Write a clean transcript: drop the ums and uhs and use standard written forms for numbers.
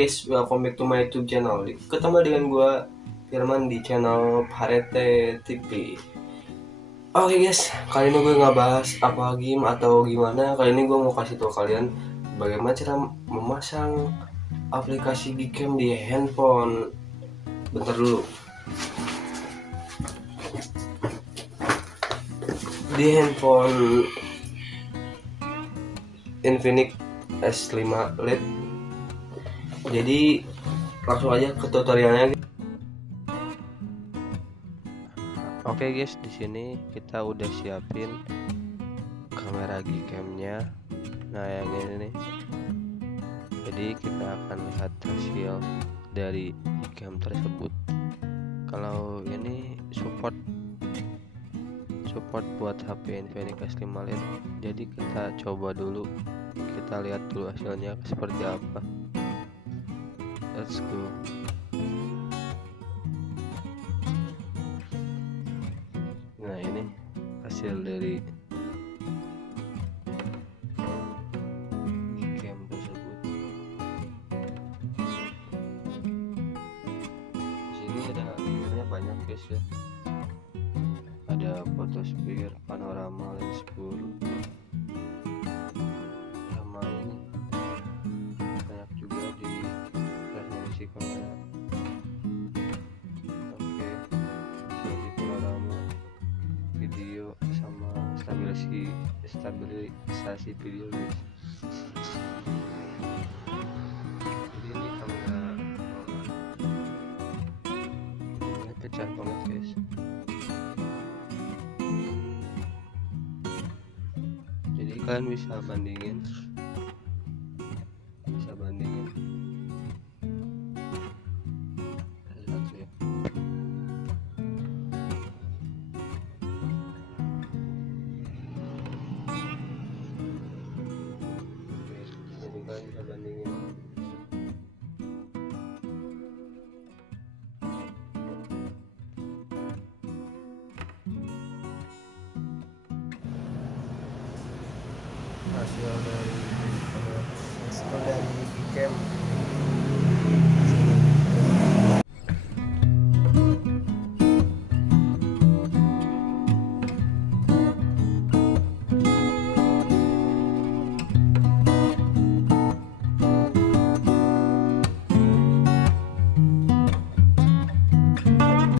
guys, welcome back to my YouTube channel. Ketemu dengan gue Firman di channel Parete TV. Oke guys, kali ini gue nggak bahas apa game atau gimana. Kali ini gue mau kasih tau kalian bagaimana cara memasang aplikasi Gcam di handphone. Bentar dulu. Di handphone Infinix S5 Lite. Jadi langsung aja ke tutorialnya. Oke guys, di sini kita udah siapin kamera Gcam-nya. Nah, yang ini nih. Jadi kita akan lihat hasil dari Gcam tersebut. Kalau ini support buat HP Infinix S5 Lite. Jadi kita coba dulu, kita lihat dulu hasilnya seperti apa. Let's go. Nah, ini hasil dari Gcam tersebut. Di sini ada filternya banyak guys ya. Ada photosphere, panorama, lens full, sama ini banyak juga di resolusi kamera. Oke, resolusi panorama, video, sama stabilisasi video guys. Jadi ini kamera ini pecah banget guys. Jadi kalian bisa bandingin lihat ya. Jadi kalian bisa bandingin. Hasil dari Gcam